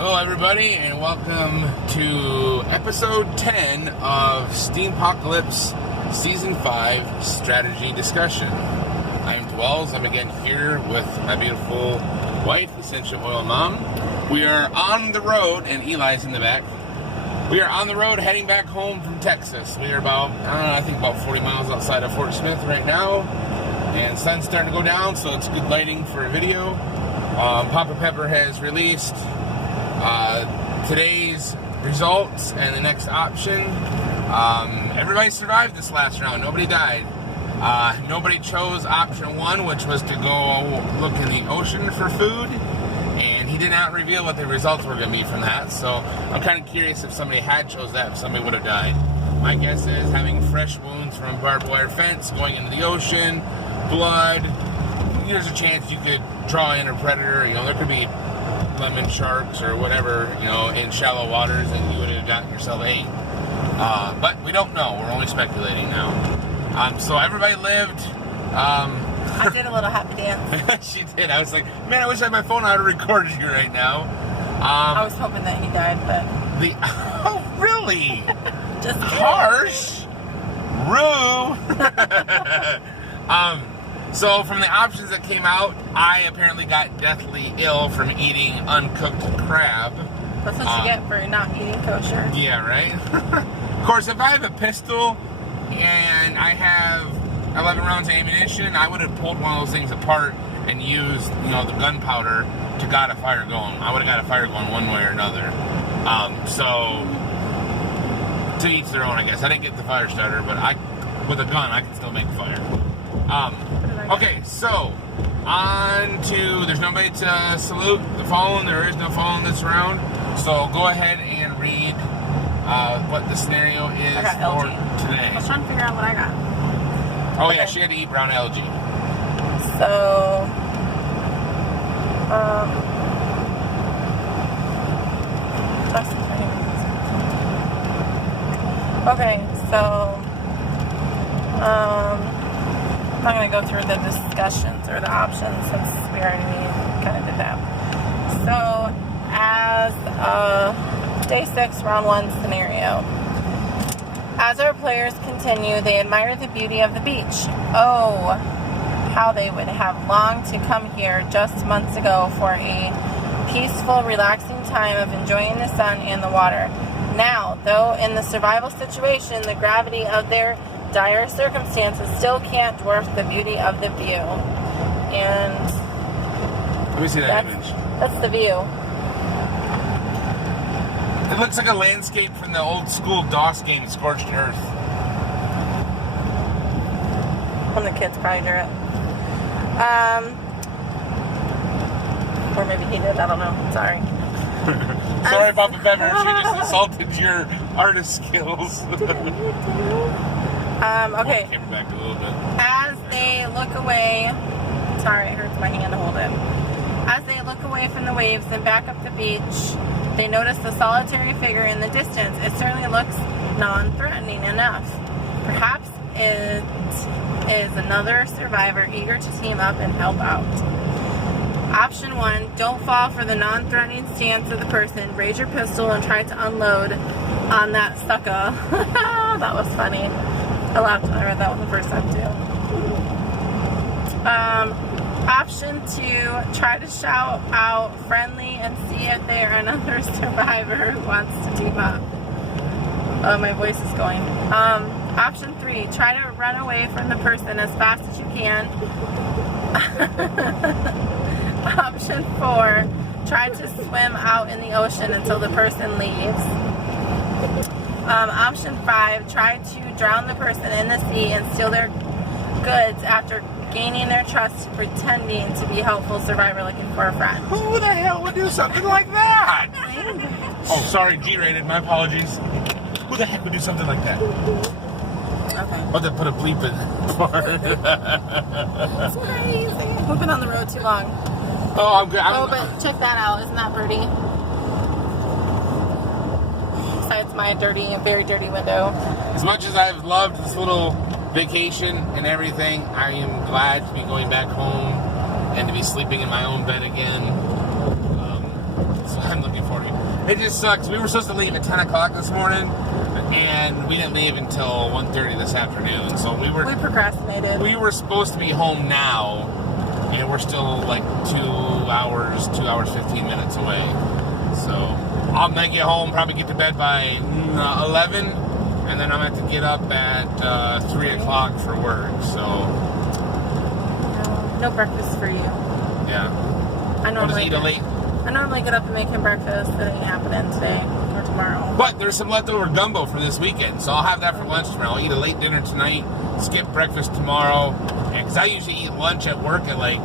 Hello everybody and welcome to episode 10 of steem-pocalypse season 5 strategy discussion. I'm Dwells. I'm again here with my beautiful wife, Essential Oil Mom. We are on the road, and Eli's in the back. We are on the road heading back home from Texas. We are about, I think about 40 miles outside of Fort Smith right now. And the sun's starting to go down, so it's good lighting for a video. Papa Pepper has released today's results and the next option. Everybody survived this last round. Nobody died. Nobody chose option 1, which was to go look in the ocean for food. And he did not reveal what the results were going to be from that. So I'm kind of curious if somebody had chose that, if somebody would have died. My guess is having fresh wounds from barbed wire fence, going into the ocean, blood. There's a chance you could draw in a predator. You know, there could be lemon sharks or whatever, you know, in shallow waters, and you would have gotten yourself ate. But we don't know. We're only speculating now. So everybody lived. I did a little happy dance. She did. I was like, man, I wish I had my phone out to record you right now. I was hoping that he died, but... Oh, really? Just harsh. Rude. So from the options that came out, I apparently got deathly ill from eating uncooked crab. That's what you get for not eating kosher. Yeah, right? Of course, if I have a pistol and I have 11 rounds of ammunition, I would have pulled one of those things apart and used, you know, the gunpowder to get a fire going. I would have got a fire going one way or another. So, to each their own, I guess. I didn't get the fire starter, but with a gun, I can still make a fire. Okay, so, on to, there's nobody to salute the fallen. There is no fallen this round. So, go ahead and read what the scenario is for today. I was trying to figure out what I got. Oh, okay. Yeah, she had to eat brown algae. So, okay, so, I'm not going to go through the discussions or the options since we already kind of did that. So, as a day 6, round 1 scenario, as our players continue, they admire the beauty of the beach. Oh, how they would have longed to come here just months ago for a peaceful, relaxing time of enjoying the sun and the water. Now, though in the survival situation, the gravity of their dire circumstances still can't dwarf the beauty of the view. And let me see that image. That's the view. It looks like a landscape from the old school DOS game, Scorched Earth. One of the kids probably drew it. Or maybe he did, I don't know. Sorry. Sorry, Papa Pepper, she just insulted your artist skills. Okay. Camera back a little bit. As they look away, sorry, it hurts my hand to hold it. As they look away from the waves and back up the beach, they notice the solitary figure in the distance. It certainly looks non-threatening enough. Perhaps it is another survivor eager to team up and help out. Option 1, don't fall for the non-threatening stance of the person. Raise your pistol and try to unload on that sucker. That was funny. I laughed when I read that one the first time too. Option 2, try to shout out friendly and see if they are another survivor who wants to team up. Oh, my voice is going. Option 3, try to run away from the person as fast as you can. Option 4, try to swim out in the ocean until the person leaves. Option 5, try to drown the person in the sea and steal their goods after gaining their trust, pretending to be a helpful survivor looking for a friend. Who the hell would do something like that? Oh, sorry, G-rated. My apologies. Who the heck would do something like that? Okay. I'll have to put a bleep in part. It's crazy. We've been on the road too long. Oh, I'm good. But check that out. Isn't that pretty? Besides my very dirty window. As much as I've loved this little vacation and everything, I am glad to be going back home and to be sleeping in my own bed again. So I'm looking forward to It just sucks. We were supposed to leave at 10 o'clock this morning, and we didn't leave until 1:30 this afternoon. So we procrastinated. We were supposed to be home now, and we're still like 2 hours, 15 minutes away. So I'll make it home, probably get to bed by 11, and then I'm going to have to get up at 3 o'clock for work. So no breakfast for you. Yeah. I normally get up and make him breakfast. That ain't happening today or tomorrow. But there's some leftover gumbo for this weekend, so I'll have that for lunch tomorrow. I'll eat a late dinner tonight, skip breakfast tomorrow, because I usually eat lunch at work at like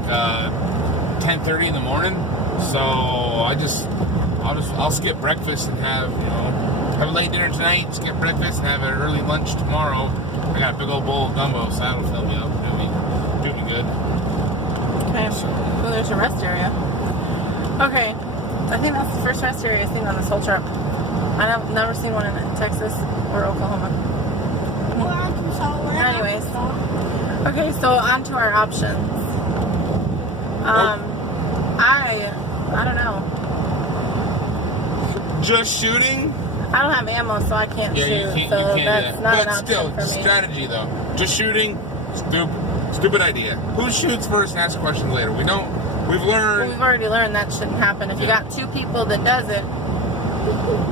10:30 in the morning. So I'll skip breakfast and have a late dinner tonight, skip breakfast, and have an early lunch tomorrow. I got a big old bowl of gumbo, so that'll fill me up. Do me good. Okay. Well, there's a rest area. Okay. I think that's the first rest area I've seen on this whole trip. I've never seen one in Texas or Oklahoma. Anyways. Okay, so on to our options. I don't know. Just shooting? I don't have ammo, so I can't shoot. You so can't that's not an But option still, for me. strategy though. Just shooting, stupid idea. Who shoots first and asks questions later? We've learned. Well, we've already learned that shouldn't happen. If you got two people that does it,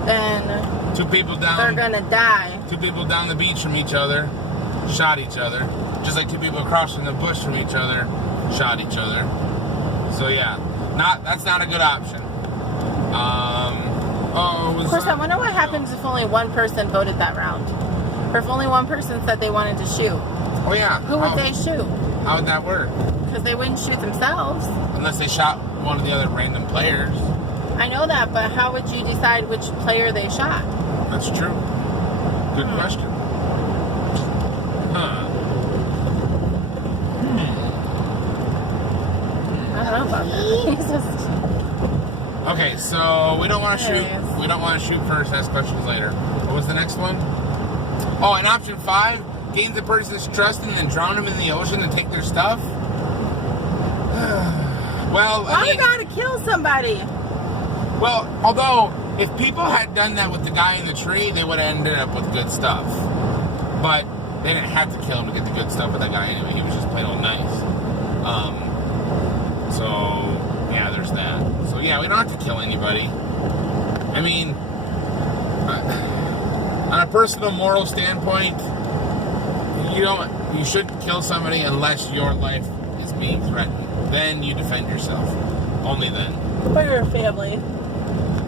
then two people down. They're gonna die. Two people down the beach from each other, shot each other. Just like two people across from the bush from each other, shot each other. So yeah, that's not a good option. Of course, I wonder what happens if only one person voted that round, or if only one person said they wanted to shoot. Oh yeah. Who would they shoot? How would that work? Because they wouldn't shoot themselves. Unless they shot one of the other random players. I know that, but how would you decide which player they shot? That's true. Good question. Huh. I don't know about that. Okay, so we don't want to shoot. We don't want to shoot first. Ask questions later. What was the next one? Oh, and option 5: gain the person's trust and then drown them in the ocean and take their stuff. Well, why you gotta kill somebody? Well, although if people had done that with the guy in the tree, they would have ended up with good stuff. But they didn't have to kill him to get the good stuff with that guy anyway. He was just plain old nice. So yeah, there's that. So yeah, we don't have to kill anybody. I mean, on a personal moral standpoint, you shouldn't kill somebody unless your life is being threatened. Then you defend yourself. Only then. For your family.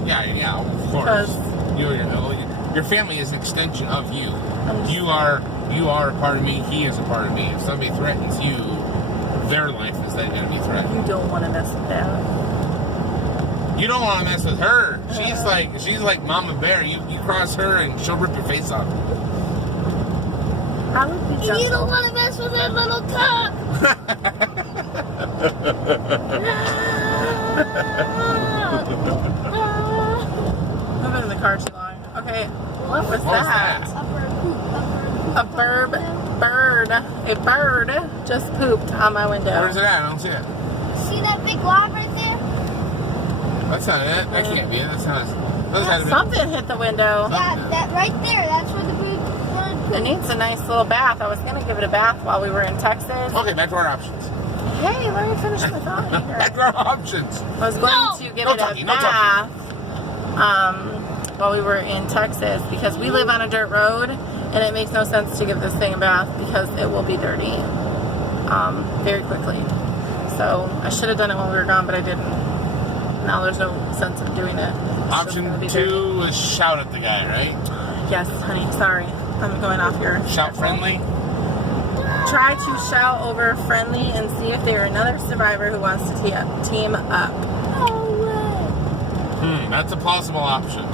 Yeah, of course. Your family is an extension of you. You are a part of me. He is a part of me. If somebody threatens you, their life is then going to be threatened. You don't want to mess with that. You don't want to mess with her. She's like Mama Bear. You cross her and she'll rip your face off. How would you don't want to mess with that little cup. I've been in the car too long. Okay, what was that? A bird just pooped on my window. Where's it at? I don't see it. See that big blob right there? That's not it. That can't be it. Something hit the window. Yeah, that right there. That's where the bird pooped. It needs a nice little bath. I was going to give it a bath while we were in Texas. Okay, back to our options. Hey, let me finish my thought here. Back to our options. I was going to give it a bath while we were in Texas because we live on a dirt road and it makes no sense to give this thing a bath because it will be dirty very quickly. So I should have done it while we were gone, but I didn't. Now there's no sense in doing it. Option 2 is shout at the guy, right? Yes, honey. Sorry. I'm going off your... Shout friendly? Try to shout over friendly and see if there are another survivor who wants to team up. That's a plausible option.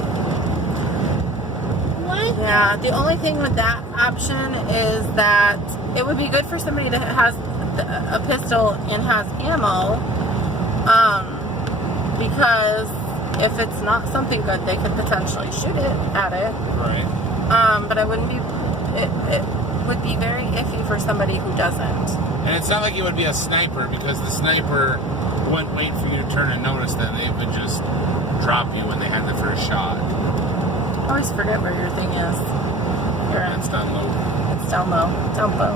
What? Yeah, the only thing with that option is that it would be good for somebody that has a pistol and has ammo, because if it's not something good, they could potentially shoot it at it. Right. But it wouldn't be. It would be very iffy for somebody who doesn't. And it's not like it would be a sniper because the sniper wouldn't wait for you to turn and notice that. They would just drop you when they had the first shot. I always forget where your thing is. It's down low. It's down low. Down low.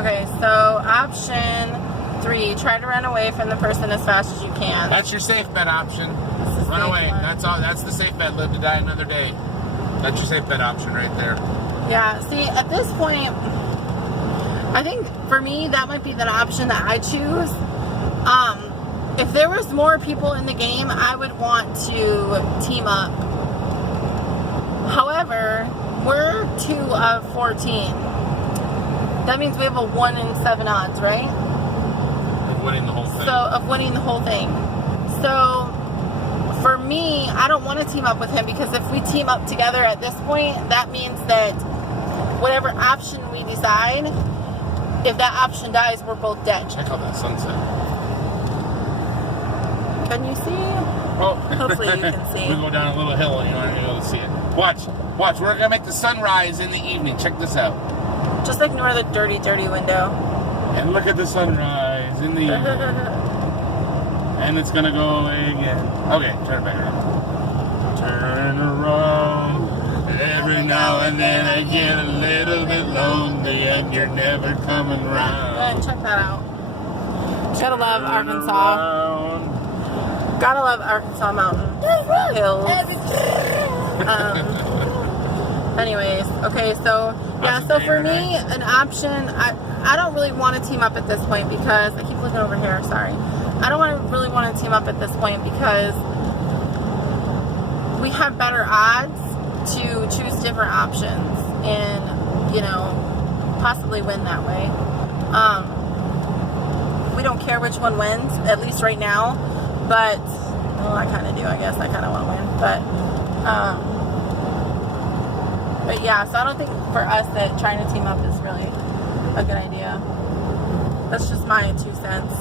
Okay, so option 3, try to run away from the person as fast as you can. That's your safe bet option. Run away. One. That's all. That's the safe bet. Live to die another day. That's your safe bet option right there. Yeah, see, at this point, I think for me, that might be the option that I choose. If there was more people in the game, I would want to team up. However, we're 2 of 14. That means we have a 1 in 7 odds, right? Of winning the whole thing. So, of winning the whole thing. So, for me, I don't want to team up with him because if we team up together at this point, that means that whatever option we decide, if that option dies, we're both dead. Check out that sunset. Can you see? Oh. Hopefully you can see. We go down a little hill and you aren't able to see it. Watch. We're gonna make the sunrise in the evening. Check this out. Just ignore the dirty, dirty window. And look at the sunrise in the evening. And it's gonna go away again. Okay, turn it back around. Turn around. Every now and then I get a little bit lonely and you're never coming around. Check that out. Gotta love Arkansas. Gotta love Arkansas mountains, hills. Anyways, okay, so yeah, so for me, an option, I don't really want to team up at this point because I keep looking over here. Sorry, I don't really want to team up at this point because we have better odds to choose different options and possibly win that way. We don't care which one wins, at least right now. But, well, I kind of do, I guess. I kind of want to win. But yeah, so I don't think for us that trying to team up is really a good idea. That's just my 2 cents.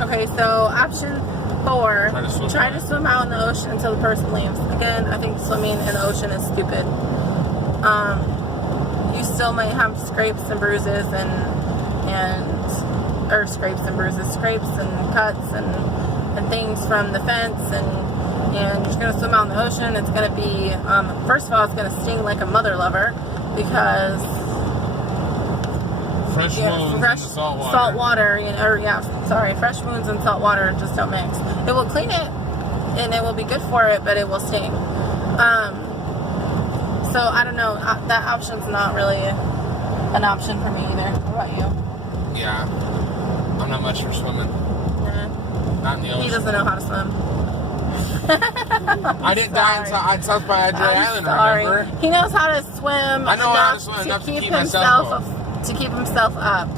Okay, so option 4, try to swim out in the ocean until the person leaves. Again, I think swimming in the ocean is stupid. You still might have scrapes and bruises scrapes and cuts and things from the fence, and you're just going to swim out in the ocean. It's going to be, first of all, it's going to sting like a mother lover because fresh wounds and salt water, fresh wounds and salt water just don't mix. It will clean it and it will be good for it, but it will sting. So I don't know, that option's not really an option for me either. What about you? Yeah, I'm not much for swimming. Not in the ocean. He doesn't know how to swim. I didn't die on South by Island, remember? He knows how to swim. I know how to swim enough to keep myself up. To keep himself up.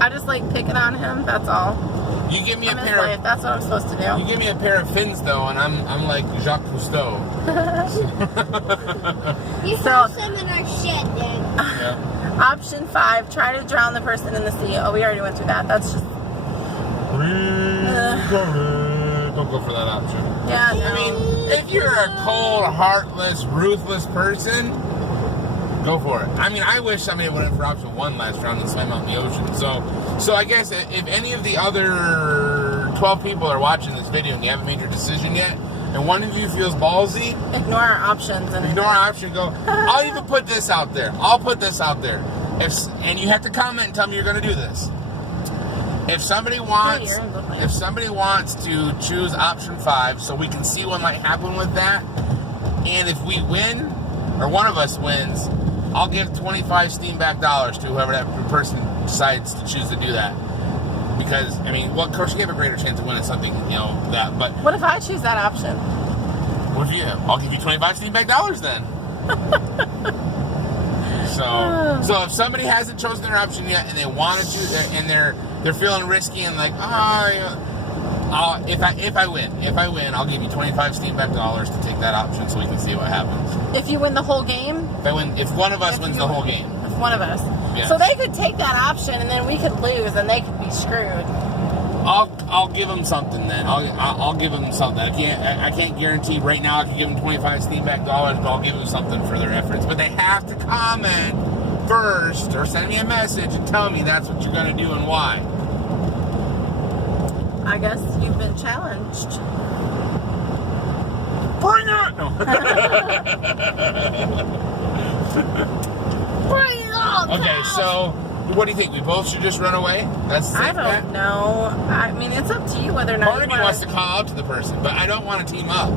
I just like picking on him, that's all. You give me a pair of... That's what I'm supposed to do. You give me a pair of fins, though, and I'm like Jacques Cousteau. You throw some in our shed, Dad. Yeah. Option 5, try to drown the person in the sea. Oh, we already went through that. That's just... Don't go for that option. Yeah, no. I mean, if you're a cold, heartless, ruthless person, go for it. I mean, I wish somebody would have for option 1 last round and swam out in the ocean. So I guess if any of the other 12 people are watching this video and you haven't made your decision yet, and one of you feels ballsy, ignore our options. Ignore our option. Go, I'll even put this out there. I'll put this out there. And you have to comment and tell me you're going to do this. If somebody wants to choose option 5 so we can see what might happen with that, and if we win, or one of us wins, I'll give 25 Steam back dollars to whoever that person decides to choose to do that. Because, I mean, well, of course, you have a greater chance of winning something, that, but... What if I choose that option? What if I'll give you 25 Steam back dollars then. So if somebody hasn't chosen their option yet and they want to choose, and they're feeling risky and like, if I win, I'll give you 25 Steam back dollars to take that option so we can see what happens. If you win the whole game? If one of us wins the whole game. If one of us. Yes. So they could take that option and then we could lose and they could be screwed. I'll give them something then. I'll give them something. I can't guarantee right now I can give them 25 Steam back dollars, but I'll give them something for their efforts. But they have to comment first or send me a message and tell me that's what you're going to do and why. I guess you've been challenged. Bring it! No. Bring it on! Okay, so what do you think? We both should just run away? That's the I safe bet? don't know. I mean, it's up to you whether or not Part of me wants to call out to the person, but I don't want to team up.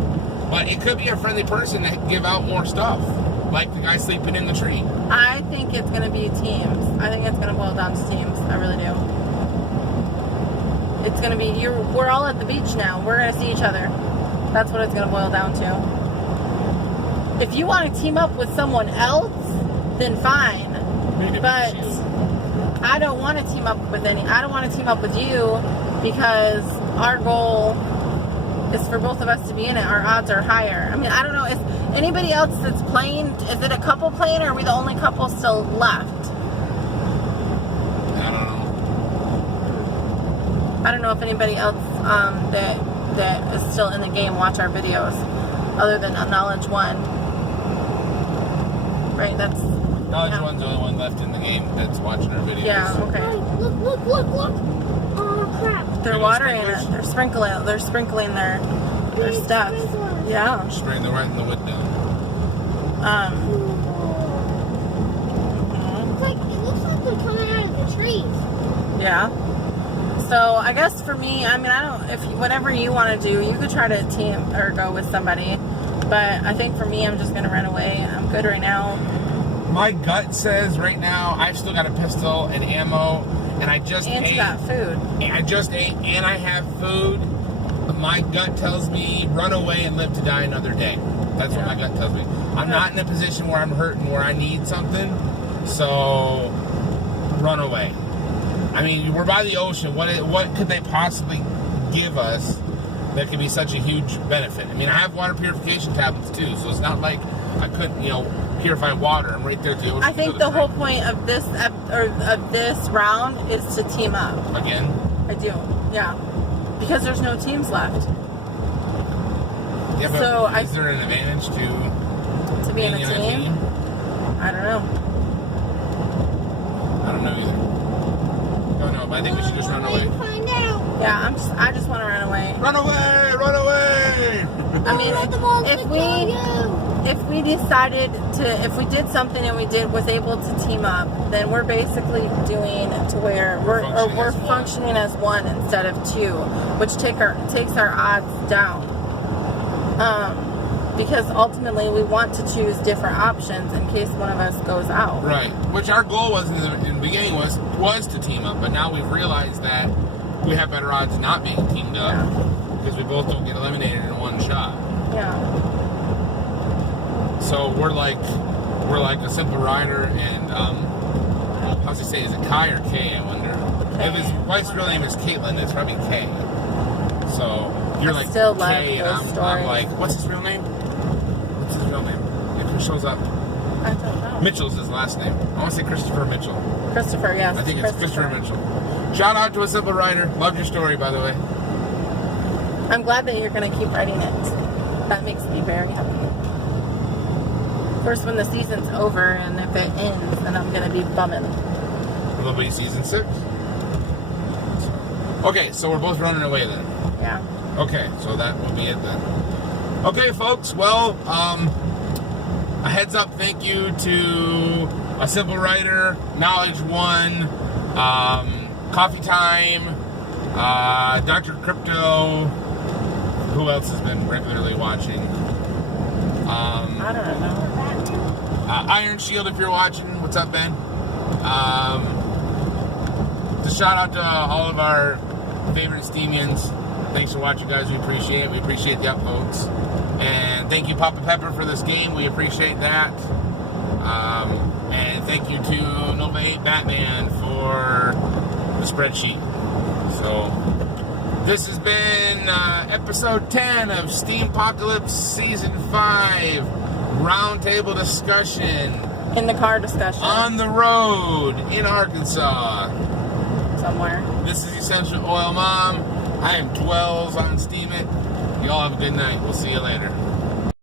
But it could be a friendly person that can give out more stuff, like the guy sleeping in the tree. I think it's going to be teams. I think it's going to boil down to teams. I really do. It's going to be, we're all at the beach now. We're going to see each other. That's what it's going to boil down to. If you want to team up with someone else, then fine. But I don't want to team up with I don't want to team up with you because our goal is for both of us to be in it. Our odds are higher. I mean, I don't know. Is anybody else that's playing, is it a couple playing, or are we the only couple still left? I don't know. I don't know if anybody else that is still in the game watch our videos other than Knowledge One. Right, that's... Knowledge One's the only one left in the game that's watching our videos. Yeah, okay. Look! Oh crap! They're watering it. They're sprinkling their stuff. Yeah. Spraying the right in the wood down. It looks like they're coming out of the trees. Yeah. So I guess for me, I mean, I don't. If whatever you want to do, you could try to team or go with somebody. But I think for me, I'm just gonna run away. I'm good right now. My gut says right now I've still got a pistol and ammo, and I just And ate. you got food. I just ate, and I have food. My gut tells me run away and live to die another day. That's what my gut tells me. I'm not in a position where I'm hurting, where I need something. So run away. I mean, we're by the ocean. What could they possibly give us that could be such a huge benefit? I mean, I have water purification tablets too, so it's not like I couldn't, purify water. I'm right there at the ocean. I think the whole point of this round is to team up. Again? I do, yeah, because there's no teams left. Yeah, but So is there an advantage to be in a being team? I don't know. I don't know either. Don't know, but I think we should just run away. Find out. Yeah, I just want to run away. Run away! Run away! I mean, if we decided if we did something and was able to team up, then we're basically doing to where we're functioning as one instead of two, which takes our odds down. Because ultimately we want to choose different options in case one of us goes out. Right. Which our goal was in the beginning was to team up, but now we've realized that we have better odds not being teamed up because we both don't get eliminated in one shot. Yeah. So we're like a simple rider, and how's he say? Is it Kai or K? I wonder. K. If his wife's real name is Caitlin, it's probably K. So you're like still K, love and those I'm like, what's his real name? What's his real name? If it shows up, I don't know. Mitchell's his last name. I want to say Christopher Mitchell. Christopher, yes. I think it's Christopher Mitchell. Shout out to a simple rider. Loved your story, by the way. I'm glad that you're going to keep writing it. That makes me very happy. Of course, when the season's over and if it ends, then I'm going to be bumming. Will be season 6. Okay, so we're both running away then. Yeah. Okay, so that will be it then. Okay, folks. Well, a heads up thank you to a simple writer, Knowledge One, Coffee Time, Dr. Crypto. Who else has been regularly watching? I don't know. Iron Shield, if you're watching. What's up, Ben? Just shout out to all of our favorite Steamians. Thanks for watching, guys. We appreciate it. We appreciate the upvotes. And thank you, Papa Pepper, for this game. We appreciate that. And thank you to Nova 8 Batman for the spreadsheet. So, this has been episode 10 of Steem-pocalypse Season 5. Roundtable discussion. In the car discussion. On the road in Arkansas. Somewhere. This is Essential Oil Mom. I am Dwells on Steam It. Y'all have a good night. We'll see you later.